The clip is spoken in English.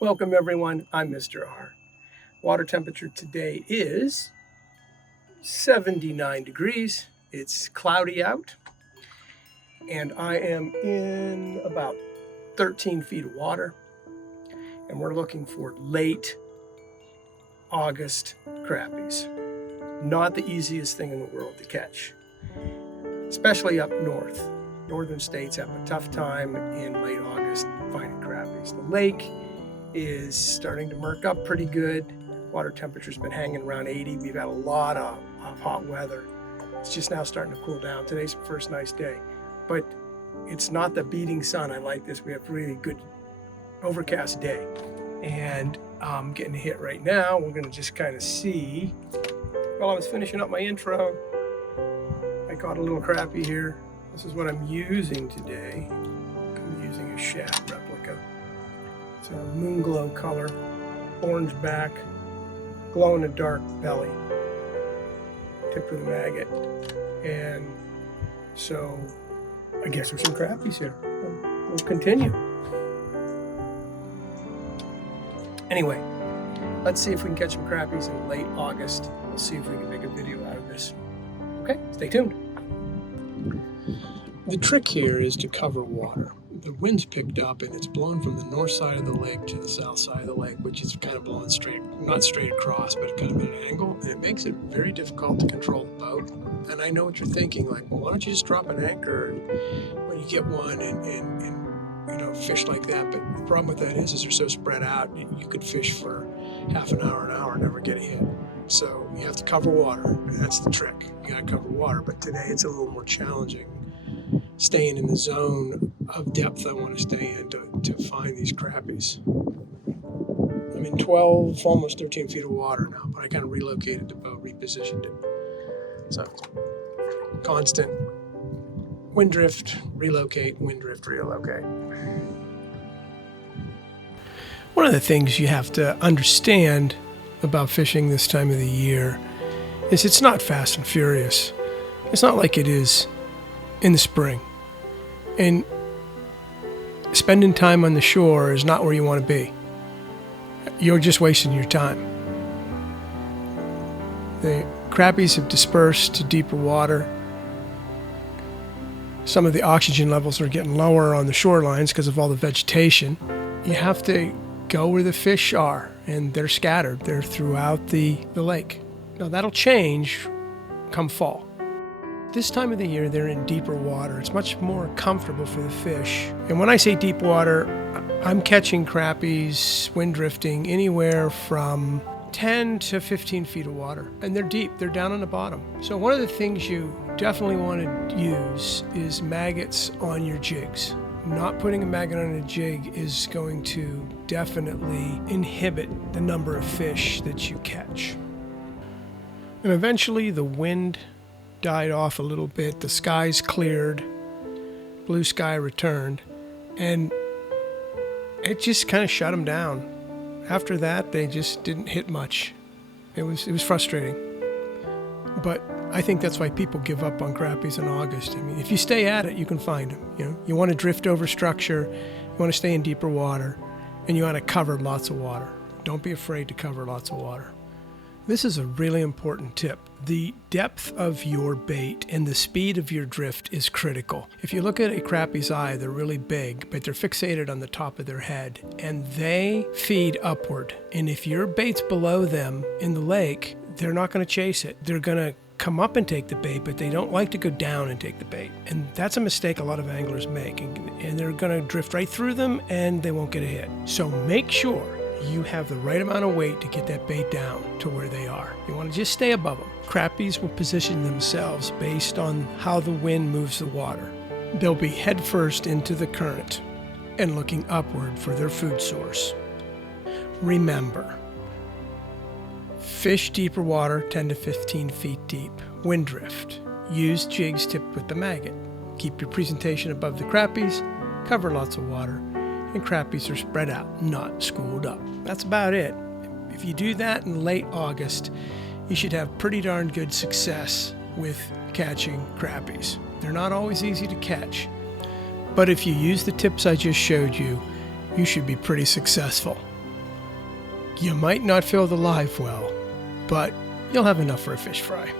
Welcome everyone, I'm Mr. R. Water temperature today is 79 degrees. It's cloudy out and I am in about 13 feet of water and we're looking for late August crappies. Not the easiest thing in the world to catch, especially up north. Northern states have a tough time in late August finding crappies. The lake is starting to murk up pretty good. Water temperature's been hanging around 80. We've had a lot of hot weather. It's just now starting to cool down. Today's the first nice day, but it's not the beating sun. I like this. We have a really good overcast day, and I'm getting a hit right now. We're gonna just kind of see. While I was finishing up my intro, I caught a little crappie here. This is what I'm using today. I'm using a shad replica. It's a moon glow color, orange back, glow in the dark belly, tipped with a maggot. And so I guess there's some crappies here. We'll continue. Anyway, let's see if we can catch some crappies in late August. We'll see if we can make a video out of this. Okay, stay tuned. The trick here is to cover water. The wind's picked up and it's blowing from the north side of the lake to the south side of the lake, which is kind of blowing straight, not straight across, but kind of at an angle, and it makes it very difficult to control the boat. And I know what you're thinking, like, well, why don't you just drop an anchor when you get one and you know, fish like that? But the problem with that is they're so spread out, you could fish for half an hour, and never get a hit. So you have to cover water. That's the trick. You gotta cover water, but today it's a little more challenging. Staying in the zone of depth I want to stay in to find these crappies. I'm in 12, almost 13 feet of water now, but I kind of relocated the boat, repositioned it. So constant wind drift, relocate, wind drift, relocate. One of the things you have to understand about fishing this time of the year is it's not fast and furious. It's not like it is in the spring. And spending time on the shore is not where you want to be. You're just wasting your time. The crappies have dispersed to deeper water. Some of the oxygen levels are getting lower on the shorelines because of all the vegetation. You have to go where the fish are, and they're scattered. They're throughout the lake. Now that'll change come fall. This time of the year, they're in deeper water. It's much more comfortable for the fish. And when I say deep water, I'm catching crappies, wind drifting, anywhere from 10 to 15 feet of water. And they're deep, they're down on the bottom. So one of the things you definitely want to use is maggots on your jigs. Not putting a maggot on a jig is going to definitely inhibit the number of fish that you catch. And eventually the wind died off a little bit, the skies cleared, blue sky returned, and it just kind of shut them down. After that, they just didn't hit much. It was frustrating. But I think that's why people give up on crappies in August. I mean, if you stay at it, you can find them. You know, you want to drift over structure, you want to stay in deeper water, and you want to cover lots of water. Don't be afraid to cover lots of water. This is a really important tip. The depth of your bait and the speed of your drift is critical. If you look at a crappie's eye, they're really big, but they're fixated on the top of their head, and they feed upward. And if your bait's below them in the lake, they're not going to chase it. They're going to come up and take the bait, but they don't like to go down and take the bait. And that's a mistake a lot of anglers make, and they're going to drift right through them and they won't get a hit. So make sure you have the right amount of weight to get that bait down to where they are. You want to just stay above them. Crappies will position themselves based on how the wind moves the water. They'll be head first into the current and looking upward for their food source. Remember, fish deeper water, 10 to 15 feet deep. Wind drift. Use jigs tipped with the maggot. Keep your presentation above the crappies. Cover lots of water. And crappies are spread out, not schooled up. That's about it. If you do that in late August, you should have pretty darn good success with catching crappies. They're not always easy to catch, but if you use the tips I just showed you, you should be pretty successful. You might not fill the live well, but you'll have enough for a fish fry.